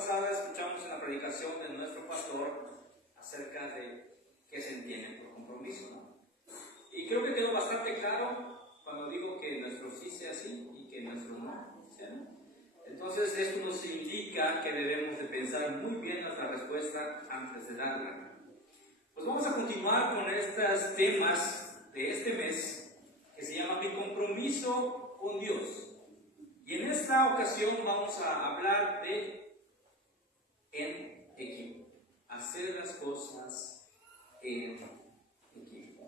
pasada escuchamos en la predicación de nuestro pastor acerca de qué se entiende por compromiso, ¿no? Y creo que quedó bastante claro cuando digo que nuestro sí sea sí y que nuestro no sea no. Entonces esto nos indica que debemos de pensar muy bien nuestra respuesta antes de darla. Pues vamos a continuar con estos temas de este mes que se llama Mi compromiso con Dios. Y en esta ocasión vamos a hablar de en equipo, hacer las cosas en equipo.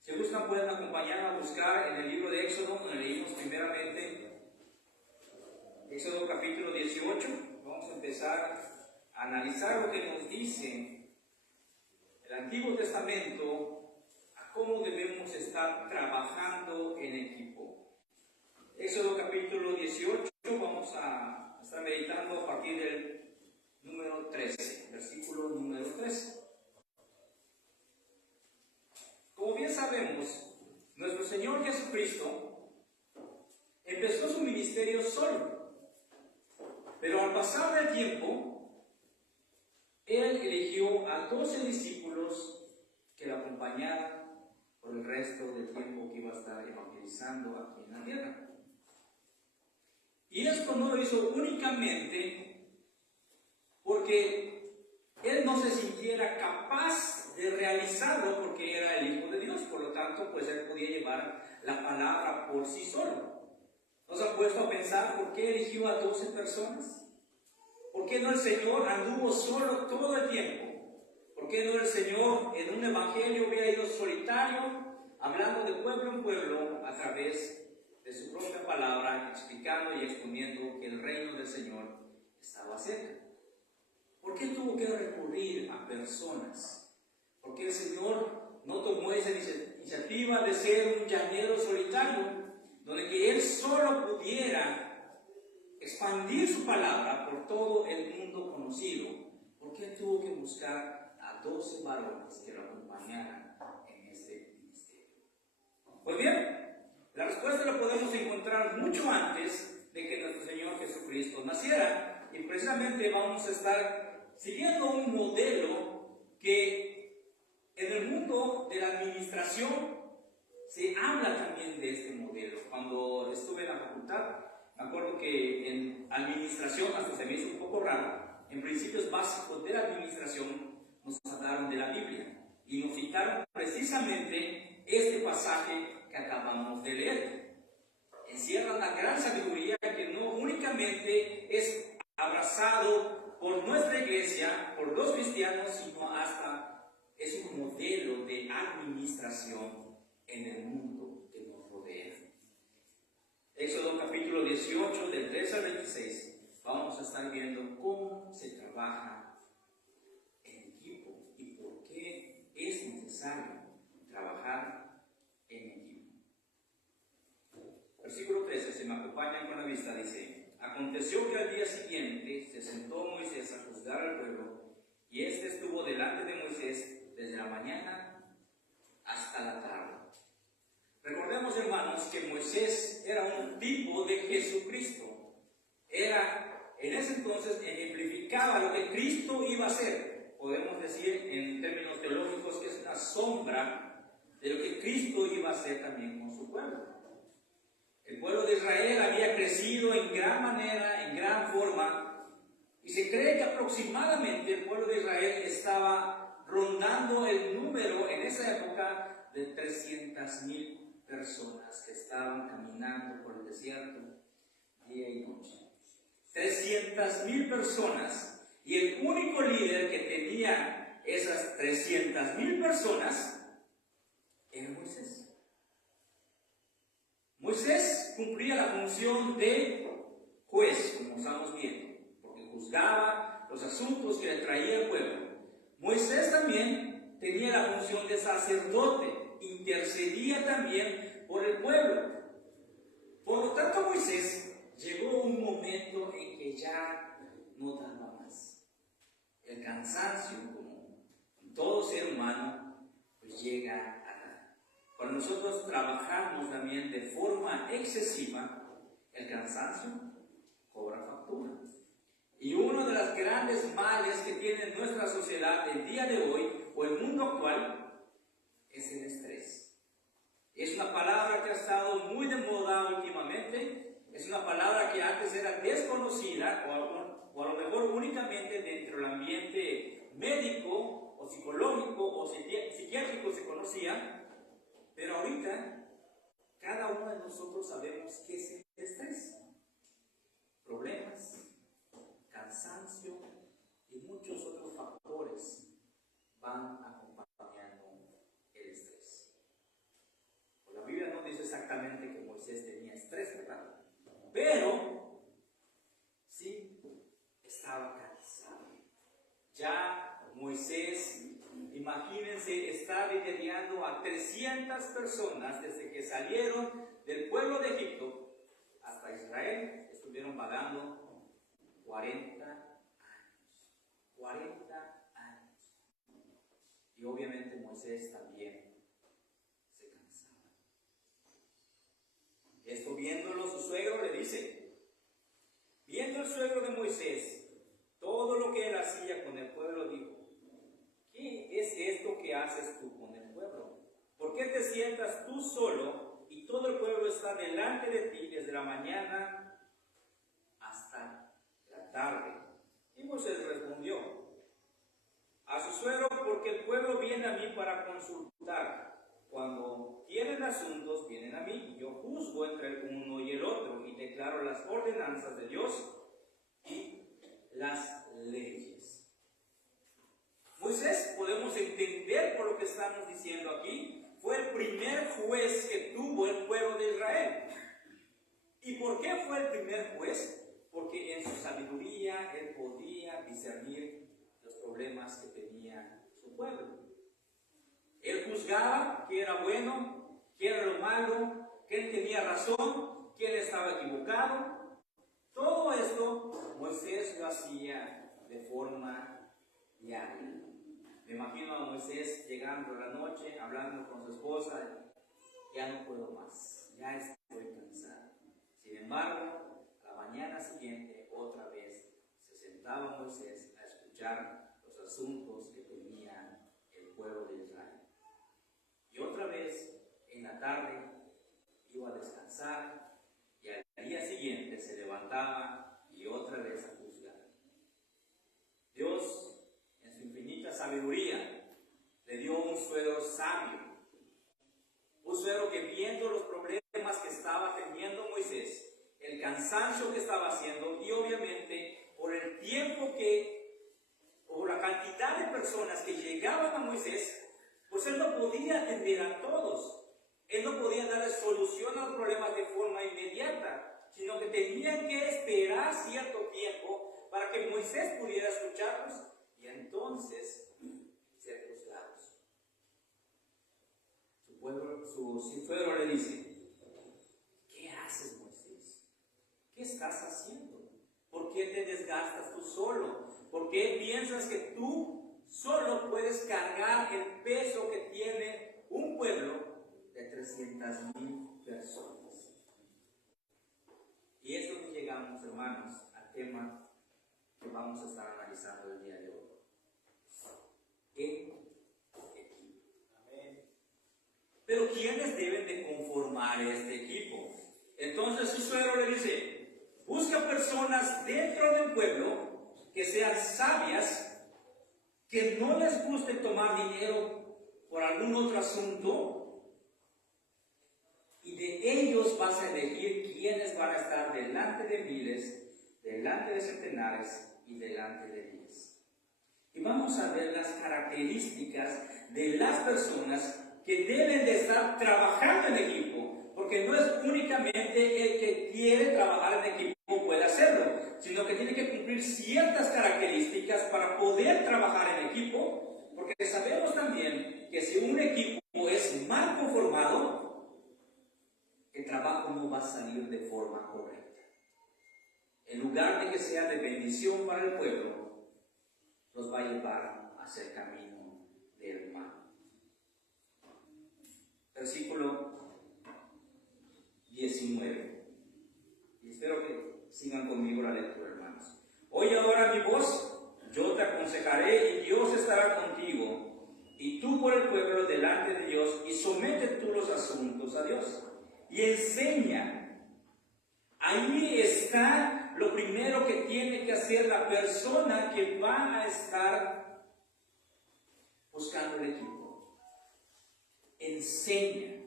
Si gustan pueden acompañarme a buscar en el libro de Éxodo, donde leímos primeramente Éxodo capítulo 18. Vamos a empezar a analizar lo que nos dice el Antiguo Testamento a cómo debemos estar trabajando en equipo. Éxodo capítulo 18, vamos a estar meditando a partir del número 13, versículo número 13. Como bien sabemos, nuestro Señor Jesucristo empezó su ministerio solo, pero al pasar del tiempo, Él eligió a 12 discípulos que lo acompañaran por el resto del tiempo que iba a estar evangelizando aquí en la tierra. Y esto no lo hizo únicamente porque Él no se sintiera capaz de realizarlo porque era el Hijo de Dios, por lo tanto, pues Él podía llevar la palabra por sí solo. ¿Nos han puesto a pensar por qué eligió a 12 personas? ¿Por qué no el Señor anduvo solo todo el tiempo? ¿Por qué no el Señor en un evangelio hubiera ido solitario, hablando de pueblo en pueblo a través de su propia palabra, explicando y exponiendo que el reino del Señor estaba cerca? ¿Por qué tuvo que recurrir a personas? ¿Por qué el Señor no tomó esa iniciativa de ser un llanero solitario, donde que Él solo pudiera expandir su palabra por todo el mundo conocido? ¿Por qué tuvo que buscar a 12 varones que lo acompañaran en este ministerio? Pues bien, la respuesta la podemos encontrar mucho antes de que nuestro Señor Jesucristo naciera, y precisamente vamos a estar siguiendo un modelo que en el mundo de la administración se habla también de este modelo. Cuando estuve en la facultad, me acuerdo que en administración hasta se me hizo un poco raro. En principios básicos de la administración nos hablaron de la Biblia y nos citaron precisamente este pasaje que acabamos de leer. Encierra una gran sabiduría que no únicamente es abrazado por nuestra iglesia, por los cristianos, sino hasta es un modelo de administración en el mundo que nos rodea. Éxodo capítulo 18, del 13 al 26, vamos a estar viendo cómo se trabaja en equipo y por qué es necesario trabajar en equipo. Versículo 13, se me acompañan con la vista, dice: Aconteció que al día siguiente se sentó Moisés a juzgar al pueblo, y éste estuvo delante de Moisés desde la mañana hasta la tarde. Recordemos, hermanos, que Moisés era un tipo de Jesucristo. Era, en ese entonces, ejemplificaba lo que Cristo iba a hacer. Podemos decir, en términos teológicos, que es una sombra de lo que Cristo iba a hacer también con su pueblo. El pueblo de Israel había crecido en gran manera, en gran forma, y se cree que aproximadamente el pueblo de Israel estaba rondando el número en esa época de 300,000 personas que estaban caminando por el desierto día y noche. 300,000 personas, y el único líder que tenía esas 300,000 personas era Moisés. Moisés cumplía la función de juez, como estamos viendo, porque juzgaba los asuntos que le traía el pueblo. Moisés también tenía la función de sacerdote, intercedía también por el pueblo. Por lo tanto, Moisés llegó un momento en que ya no daba más. El cansancio, como todo ser humano, pues llega a dar. Cuando nosotros trabajamos también de forma excesiva, el cansancio cobra factura. Y grandes males que tiene nuestra sociedad el día de hoy o el mundo actual es el estrés. Es una palabra que ha estado muy de moda últimamente, es una palabra que antes era desconocida o a lo mejor únicamente dentro del ambiente médico o psicológico o psiquiátrico se conocía, pero ahorita cada uno de nosotros sabemos qué es el estrés. Problemas, cansancio y muchos otros factores van acompañando el estrés. Pues la Biblia no dice exactamente que Moisés tenía estrés, ¿verdad? Pero sí estaba cansado. Ya Moisés, imagínense, está liderando a 300 personas desde que salieron del pueblo de Egipto hasta Israel. Estuvieron vagando 40 años. 40 años. Y obviamente Moisés también se cansaba. Esto viéndolo, su suegro le dice, viendo el suegro de Moisés, todo lo que él hacía con el pueblo, dijo, ¿qué es esto que haces tú con el pueblo? ¿Por qué te sientas tú solo y todo el pueblo está delante de ti desde la mañana hasta la tarde? Y Moisés respondió a su suegro, porque el pueblo viene a mí para consultar. Cuando tienen asuntos, vienen a mí, y yo juzgo entre el uno y el otro, y declaro las ordenanzas de Dios y las leyes. Moisés, podemos entender por lo que estamos diciendo aquí, fue el primer juez que tuvo el pueblo de Israel. ¿Y por qué fue el primer juez? Porque en su sabiduría él podía discernir los problemas que tenía su pueblo. Él juzgaba qué era bueno, qué era lo malo, quién tenía razón, quién estaba equivocado. Todo esto Moisés lo hacía de forma diaria. Me imagino a Moisés llegando a la noche, hablando con su esposa, ya no puedo más, ya estoy cansado. Sin embargo, a la mañana siguiente, otra vez, se sentaba Moisés a escuchar los asuntos que tenía el pueblo de Israel. Y otra vez, en la tarde, iba a descansar y al día siguiente se levantaba y otra vez a juzgar. Dios, en su infinita sabiduría, le dio un suegro sabio. Un suegro que, viendo los problemas que estaba teniendo Moisés, el cansancio que estaba haciendo y obviamente por el tiempo por la cantidad de personas que llegaban a Moisés, pues él no podía atender a todos. Él no podía darle solución a los problemas de forma inmediata, sino que tenían que esperar cierto tiempo para que Moisés pudiera escucharlos y entonces ser juzgados. Su suegro le dice, ¿qué haces, Moisés? ¿Qué estás haciendo? ¿Por qué te desgastas tú solo? ¿Por qué piensas que tú solo puedes cargar el peso que tiene un pueblo de 300,000 personas? Y es donde llegamos, hermanos, al tema que vamos a estar analizando el día de hoy. En equipo. Amén. Pero ¿quiénes deben de conformar este equipo? Entonces su suegro le dice, busca personas dentro del pueblo que sean sabias, que no les guste tomar dinero por algún otro asunto, y de ellos vas a elegir quiénes van a estar delante de miles, delante de centenares y delante de 10. Y vamos a ver las características de las personas que deben de estar trabajando en equipo, porque no es únicamente el que quiere trabajar en equipo puede hacerlo, sino que tiene que cumplir ciertas características para poder trabajar en equipo, porque sabemos también que si un equipo es mal conformado, el trabajo no va a salir de forma correcta. En lugar de que sea de bendición para el pueblo, los va a llevar hacia el camino del mal. Versículo 19. Y espero que sigan conmigo la lectura, hermanos. Oye ahora mi voz tiene que hacer la persona que va a estar buscando el equipo? Enseña.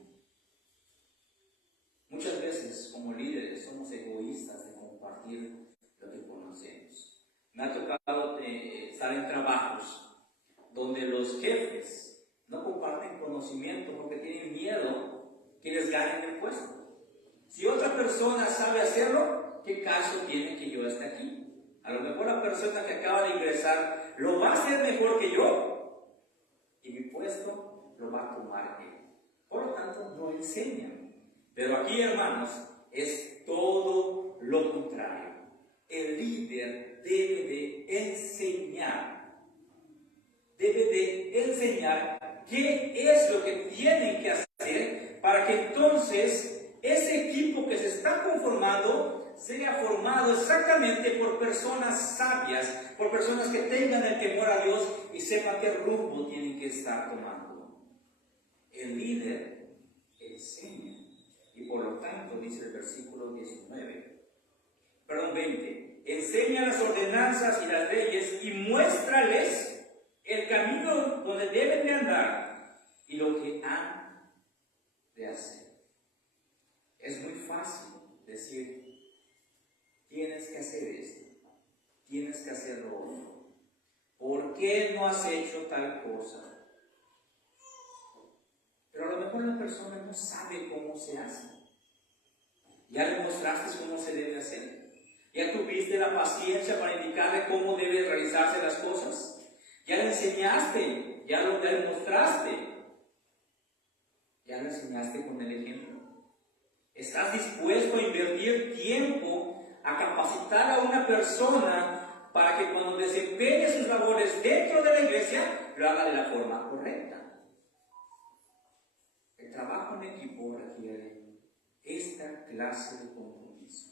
Muchas veces como líderes somos egoístas de compartir lo que conocemos. Me ha tocado estar en trabajos donde los jefes no comparten conocimiento porque tienen miedo que les ganen el puesto. Si otra persona sabe hacerlo, ¿qué caso tiene que yo esté aquí? A lo mejor la persona que acaba de ingresar lo va a hacer mejor que yo y mi puesto lo va a tomar él. Por lo tanto, no enseñan. Pero aquí, hermanos, es todo lo contrario. El líder debe de enseñar. Debe de enseñar qué es lo que tienen que hacer para que entonces ese equipo que se está conformando sea formado exactamente por personas sabias, por personas que tengan el temor a Dios y sepan qué rumbo tienen que estar tomando. El líder enseña. Y por lo tanto, dice el versículo 20, enseña las ordenanzas y las leyes y muéstrales el camino donde deben de andar y lo que han de hacer. Es muy fácil decir, tienes que hacer esto, tienes que hacer lo otro. ¿Por qué no has hecho tal cosa? Pero a lo mejor la persona no sabe cómo se hace. Ya le mostraste cómo se debe hacer. Ya tuviste la paciencia para indicarle cómo deben realizarse las cosas. Ya le enseñaste, ya lo demostraste. Ya le enseñaste con el ejemplo. ¿Estás dispuesto a invertir tiempo a capacitar a una persona para que cuando desempeñe sus labores dentro de la iglesia lo haga de la forma correcta? El trabajo en equipo requiere esta clase de compromiso.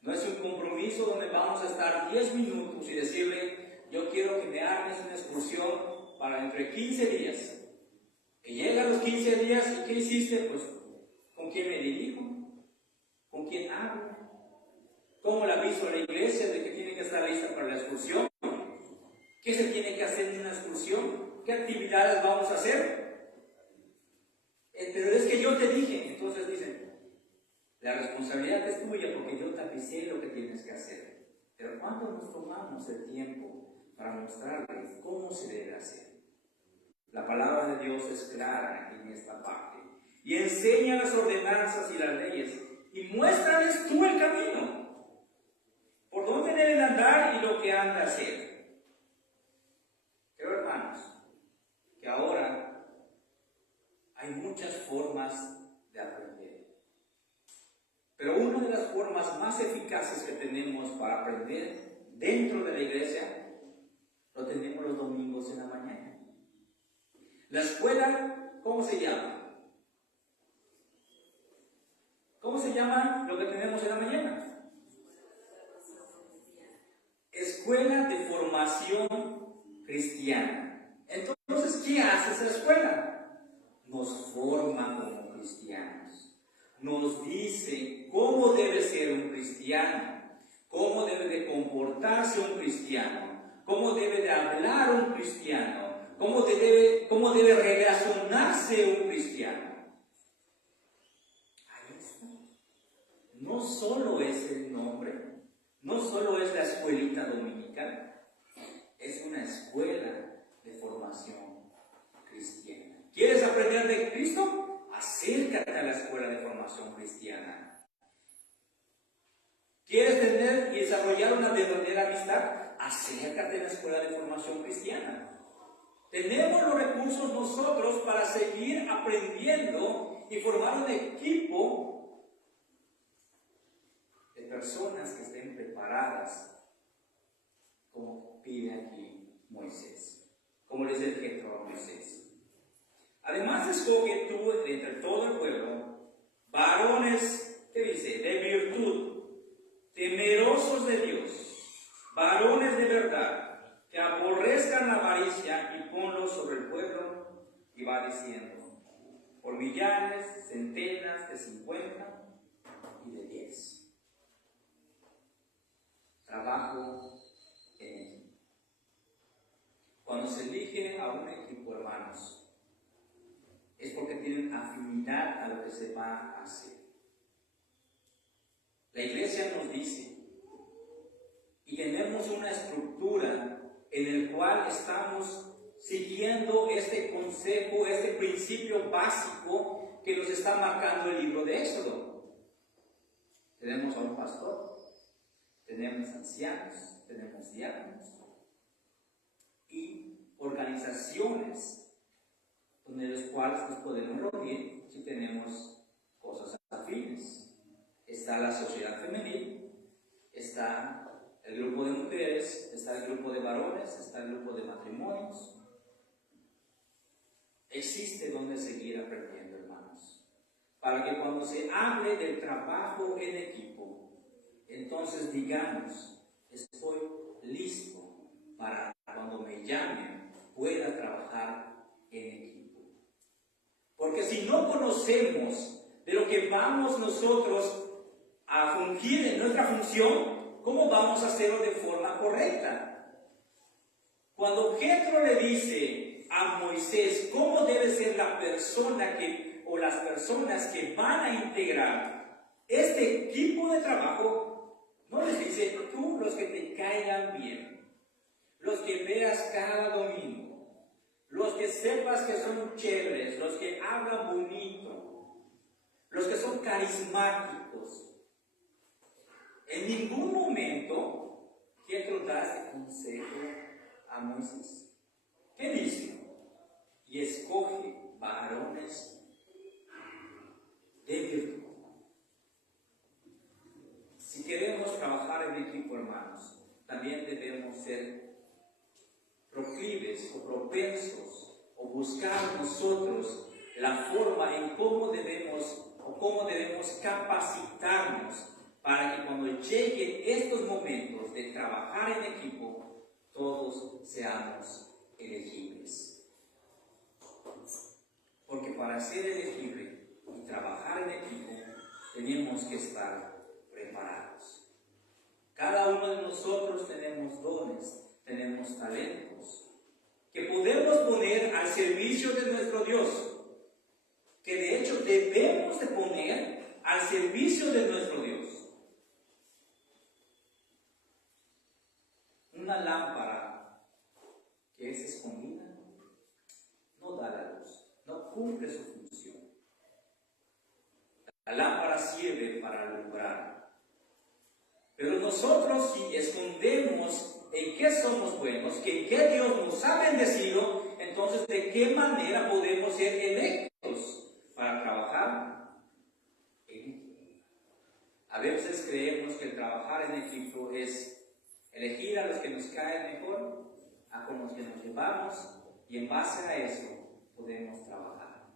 No es un compromiso donde vamos a estar 10 minutos y decirle, yo quiero que me hagas una excursión para dentro de 15 días. Que llegan los 15 días y ¿qué hiciste? Pues, ¿con quién me dirijo? ¿Con quién hablo? ¿Cómo le aviso a la iglesia de que tiene que estar lista para la excursión? ¿Qué se tiene que hacer en una excursión? ¿Qué actividades vamos a hacer? Pero es que yo te dije. Entonces dicen, la responsabilidad es tuya porque yo te avisé lo que tienes que hacer. Pero ¿cuándo nos tomamos el tiempo para mostrarles cómo se debe hacer? La palabra de Dios es clara en esta parte. Y enseña las ordenanzas y las leyes y muéstrales tú el camino, por dónde deben andar y lo que han de hacer. Creo, hermanos, que ahora hay muchas formas de aprender. Pero una de las formas más eficaces que tenemos para aprender dentro de la iglesia, lo tenemos los domingos en la mañana. La escuela, ¿cómo se llama? ¿Cómo se llama lo que tenemos en la mañana? Escuela de formación cristiana. Entonces, ¿qué hace esa escuela? Nos forma como cristianos. Nos dice cómo debe ser un cristiano, cómo debe de comportarse un cristiano, cómo debe de hablar un cristiano, cómo debe relacionarse un cristiano. Ahí está. No solo es el nombre, no solo es la escuelita dominical, es una escuela de formación cristiana. ¿Quieres aprender de Cristo? Acércate a la escuela de formación cristiana. ¿Quieres tener y desarrollar una verdadera amistad? Acércate a la escuela de formación cristiana. Tenemos los recursos nosotros para seguir aprendiendo y formar un equipo de personas que estén preparadas, como pide aquí Moisés, como le dice el Jetro a Moisés. Además, escoge tú de entre todo el pueblo varones, ¿qué dice? De virtud, temerosos de Dios, varones de verdad, que aborrezcan la avaricia, y ponlos sobre el pueblo. Y va diciendo, por millares, centenas, de 50 y de 10. trabajo en equipo. Cuando se elige a un equipo, hermanos, es porque tienen afinidad a lo que se va a hacer. La iglesia nos dice, y tenemos una estructura en la cual estamos siguiendo este consejo, este principio básico que nos está marcando el libro de Éxodo. Tenemos a un pastor, tenemos ancianos, tenemos diáconos y organizaciones donde los cuales nos podemos reunir si tenemos cosas afines. Está la sociedad femenil, está el grupo de mujeres, está el grupo de varones, está el grupo de matrimonios. Existe donde seguir aprendiendo, hermanos, para que cuando se hable del trabajo en equipo, entonces digamos, estoy listo para cuando me llamen pueda trabajar en equipo. Porque si no conocemos de lo que vamos nosotros a fungir en nuestra función, ¿cómo vamos a hacerlo de forma correcta? Cuando Jetro le dice a Moisés cómo debe ser la persona o las personas que van a integrar este equipo de trabajo, no les dice tú los que te caigan bien, los que veas cada domingo, los que sepas que son chéveres, los que hablan bonito, los que son carismáticos. En ningún momento Jetro da ese consejo a Moisés. ¿Qué dice? Y escoge varones de virtud. Si queremos trabajar en equipo, hermanos, también debemos ser proclives o propensos o buscar nosotros la forma en cómo debemos capacitarnos para que cuando lleguen estos momentos de trabajar en equipo, todos seamos elegibles. Porque para ser elegible y trabajar en equipo, tenemos que estar preparados. Cada uno de nosotros tenemos dones, tenemos talentos, que podemos poner al servicio de nuestro Dios, que de hecho debemos de poner al servicio de nuestro Dios. Una lámpara que es escondida no da la luz, no cumple su función. La lámpara sirve para alumbrar. Pero nosotros, si escondemos en qué somos buenos, que en qué Dios nos ha bendecido, entonces ¿de qué manera podemos ser electos para trabajar en equipo? A veces creemos que el trabajar en equipo es elegir a los que nos caen mejor, a con los que nos llevamos, y en base a eso podemos trabajar.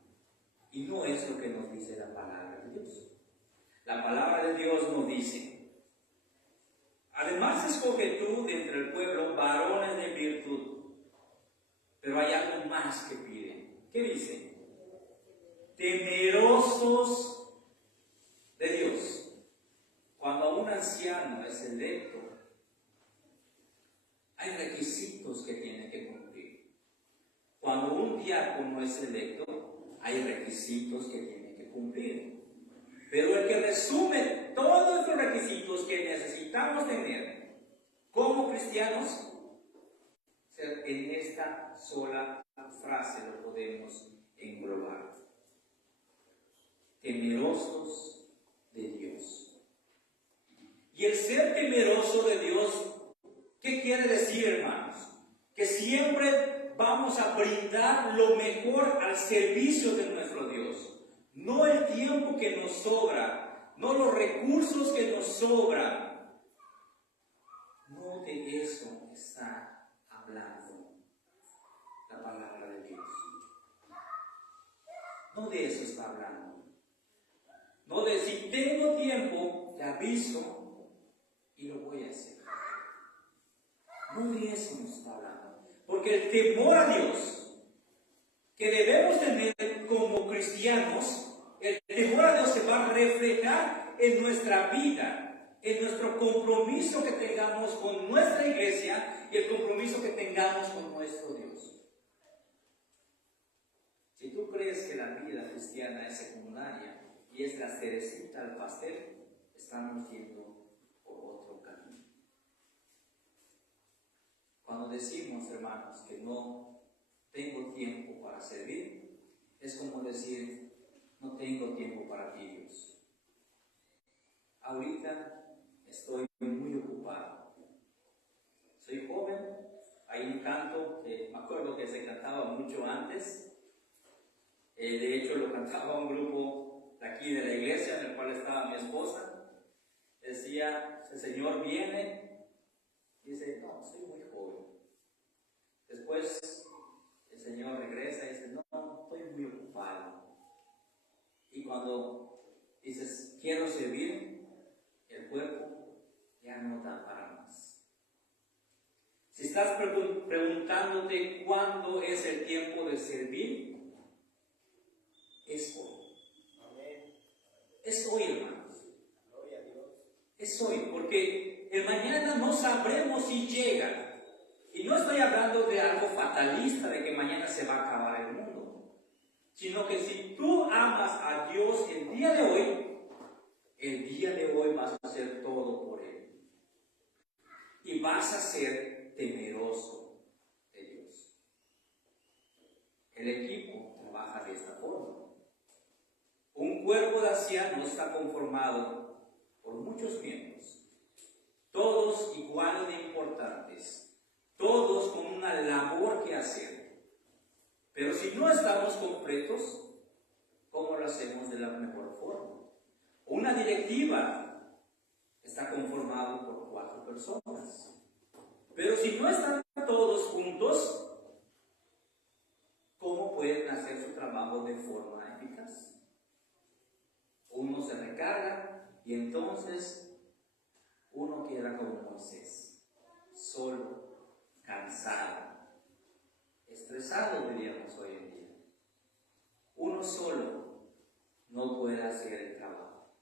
Y no es lo que nos dice la palabra de Dios. La palabra de Dios nos dice: además escoge tú de entre el pueblo varones de virtud. Pero hay algo más que piden. ¿Qué dice? Temerosos de Dios. Cuando un anciano es electo, hay requisitos que tiene que cumplir. Cuando un diácono es electo, hay requisitos que tiene que cumplir. Pero el que resume todos estos requisitos que necesitamos tener como cristianos, en esta sola frase lo podemos englobar: temerosos de Dios. Y el ser temeroso de Dios, ¿qué quiere decir, hermanos? Que siempre vamos a brindar lo mejor al servicio de nuestro Dios. No el tiempo que nos sobra, no los recursos que nos sobran. No de eso está hablando la palabra de Dios. No de eso está hablando. No de si tengo tiempo, te aviso y lo voy a hacer. No de eso nos está hablando. Porque el temor a Dios que debemos tener como cristianos, el temor a Dios se va a reflejar en nuestra vida. en nuestro compromiso que tengamos con nuestra iglesia y el compromiso que tengamos con nuestro Dios. Si tú crees que la vida cristiana es secundaria y es la cerecita al pastel, estamos yendo por otro camino. Cuando decimos, hermanos, que no tengo tiempo para servir, es como decir, no tengo tiempo para ti, Dios. Ahorita estoy muy ocupado. Soy joven, hay un canto que me acuerdo que se cantaba mucho antes. De hecho, lo cantaba un grupo de aquí de la iglesia en el cual estaba mi esposa. Decía, el Señor viene. Dice, no, soy muy joven. Después el Señor regresa y dice, no, estoy muy ocupado. Y cuando dices, quiero servir, el cuerpo ya no da para más. Si estás preguntándote cuándo es el tiempo de servir, es hoy. Es hoy, hermanos. Es hoy, porque el mañana no sabremos si llega. Y no estoy hablando de algo fatalista, de que mañana se va a acabar el mundo, sino que si tú amas a Dios el día de hoy vas a hacer todo por Él. Y vas a ser temeroso de Dios. El equipo trabaja de esta forma. Un cuerpo de ancianos está conformado por muchos miembros, todos igual de importantes, todos con una labor que hacer. Pero si no estamos completos, ¿cómo lo hacemos de la mejor forma? Una directiva está conformado por 4 personas. Pero si no están todos juntos, ¿cómo pueden hacer su trabajo de forma eficaz? Uno se recarga y entonces uno queda como Moisés, solo, cansado, estresado, diríamos hoy en día. Uno solo no puede hacer el trabajo.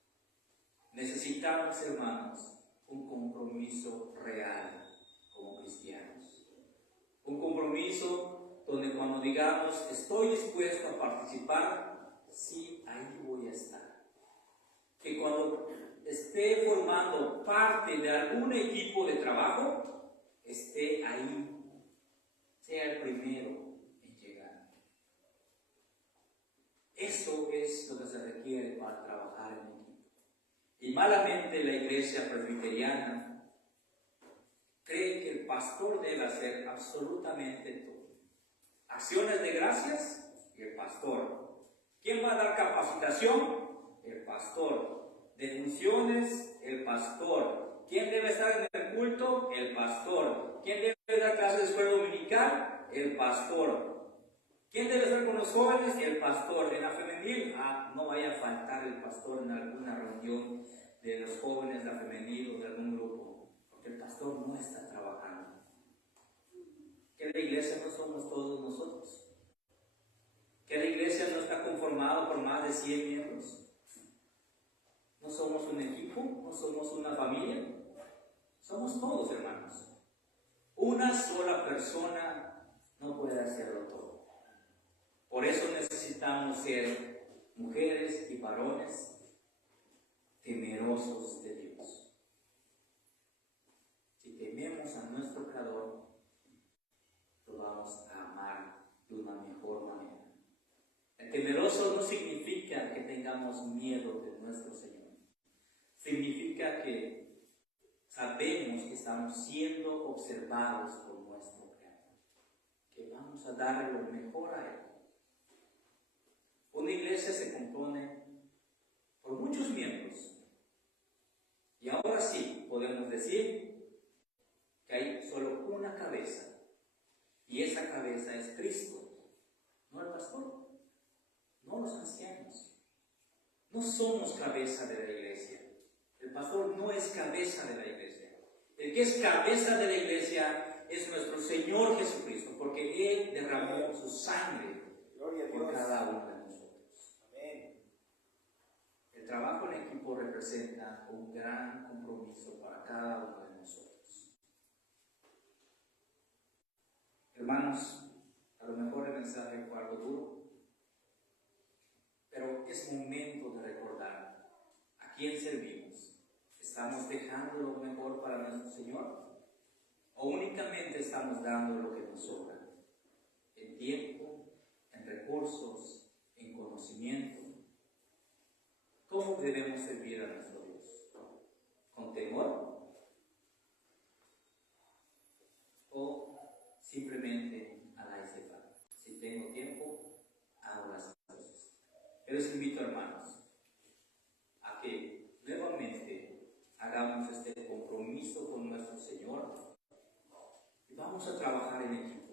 Necesitamos, hermanos, un compromiso real como cristianos. Un compromiso donde cuando digamos, estoy dispuesto a participar, sí, ahí voy a estar. Que cuando esté formando parte de algún equipo de trabajo, esté ahí, sea el primero en llegar. Eso es lo que se requiere para trabajar en equipo. Y malamente la iglesia presbiteriana cree que el pastor debe hacer absolutamente todo. Acciones de gracias y el pastor. ¿Quién va a dar capacitación? El pastor. De funciones, el pastor. ¿Quién debe estar en el culto? El pastor. ¿Quién debe dar clases de escuela dominical? El pastor. ¿Quién debe estar con los jóvenes? El pastor. En la femenil, no vaya a faltar el pastor en alguna reunión de los jóvenes, de la femenil o de algún grupo, porque el pastor no está trabajando. Que la iglesia no somos todos nosotros. Que la iglesia no está conformada por más de 100 miembros. No somos un equipo, no somos una familia, somos todos hermanos. Una sola persona no puede hacerlo todo. Por eso necesitamos ser mujeres y varones temerosos de Dios. Si tememos a nuestro Creador, lo vamos a amar de una mejor manera. El temeroso no significa que tengamos miedo de nuestro Señor. Significa que sabemos que estamos siendo observados por nuestro Creador, que vamos a darle lo mejor a Él. Una iglesia se compone por muchos miembros y ahora sí podemos decir que hay solo una cabeza y esa cabeza es Cristo, no el pastor, no los ancianos. No somos cabeza de la iglesia. El pastor no es cabeza de la iglesia. El que es cabeza de la iglesia es nuestro Señor Jesucristo, porque Él derramó su sangre por cada uno de nosotros. Amén. El El trabajo en equipo representa un gran compromiso para cada uno de nosotros. Hermanos, a lo mejor el mensaje fue algo duro, pero es momento de recordar a quién servimos. ¿Estamos dejando lo mejor para nuestro Señor? ¿O únicamente estamos dando lo que nos sobra? En tiempo, en recursos, en conocimiento. ¿Cómo debemos servir a nuestro Dios? ¿Con temor? ¿O simplemente a la izquierda? Si tengo tiempo, hago las cosas. Yo les invito, hermanos, a que nuevamente hagamos este compromiso con nuestro Señor y vamos a trabajar en equipo.